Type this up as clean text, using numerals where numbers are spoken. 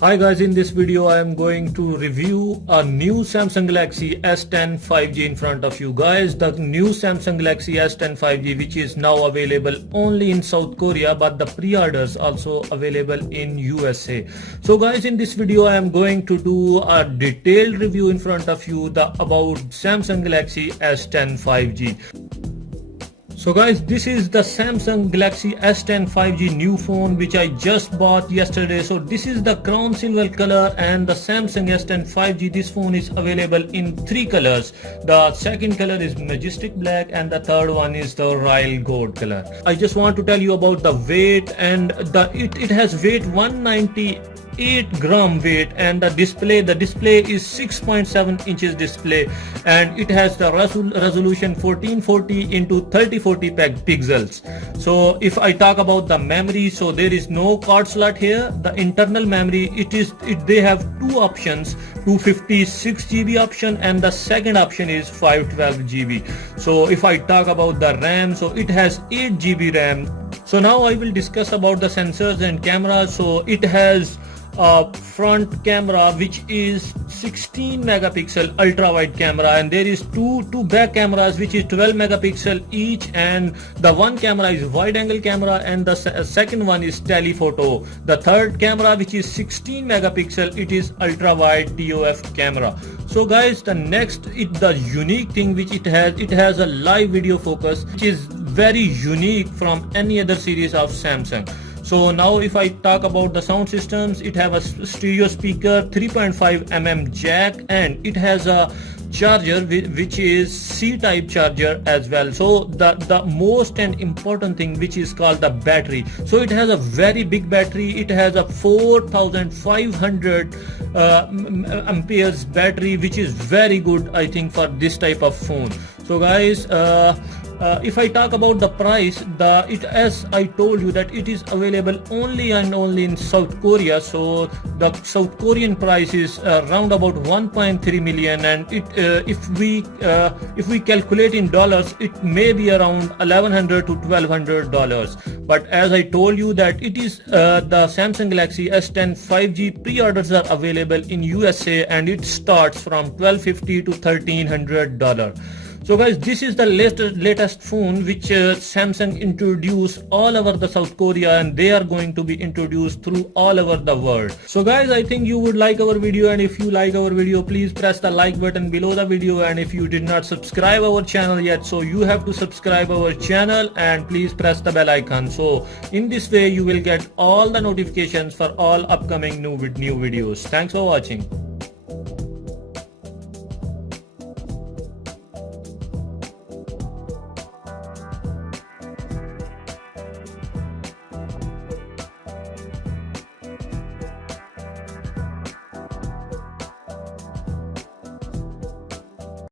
Hi guys, in this video I am going to review a new Samsung Galaxy S10 5G in front of you guys. The new Samsung Galaxy S10 5G, which is now available only in South Korea, but the pre-orders also available in USA. So guys, in this video I am going to do a detailed review in front of you about Samsung Galaxy S10 5G. So guys, this is the Samsung Galaxy S10 5G new phone which I just bought yesterday. So this is the crown silver color, and the Samsung S10 5G, this phone is available in 3 colors. The second color is majestic black and the third one is the royal gold color. I just want to tell you about the weight, and it has weight 198-gram weight, and the display is 6.7 inches display, and it has the resolution 1440 into 3040 pixels. So if I talk about the memory, so there is no card slot here. The internal memory, they have two options, 256 GB option and the second option is 512 GB. So if I talk about the RAM, so it has 8 GB RAM. So now I will discuss about the sensors and cameras. So it has a front camera which is 16 megapixel ultra wide camera, and there is two back cameras which is 12 megapixel each, and the one camera is wide angle camera and the second one is telephoto. The third camera, which is 16 megapixel, it is ultra wide TOF camera. So guys, the unique thing which it has a live video focus, which is very unique from any other series of Samsung. So now if I talk about the sound systems, it have a stereo speaker, 3.5 mm jack, and it has a charger which is C-type charger as well. So the most and important thing, which is called the battery. So it has a very big battery. It has a 4500 amperes battery, which is very good, I think, for this type of phone. So guys, if I talk about the price, as I told you that it is available only and only in South Korea. So the South Korean price is around about 1.3 million, and if we calculate in dollars, it may be around $1,100 to $1,200. But as I told you that it is the Samsung Galaxy S10 5G pre-orders are available in USA, and it starts from $1,250 to $1,300. So guys, this is the latest phone which Samsung introduced all over the South Korea, and they are going to be introduced through all over the world. So guys, I think you would like our video, and if you like our video, please press the like button below the video, and if you did not subscribe our channel yet, so you have to subscribe our channel and please press the bell icon. So in this way you will get all the notifications for all upcoming new videos. Thanks for watching.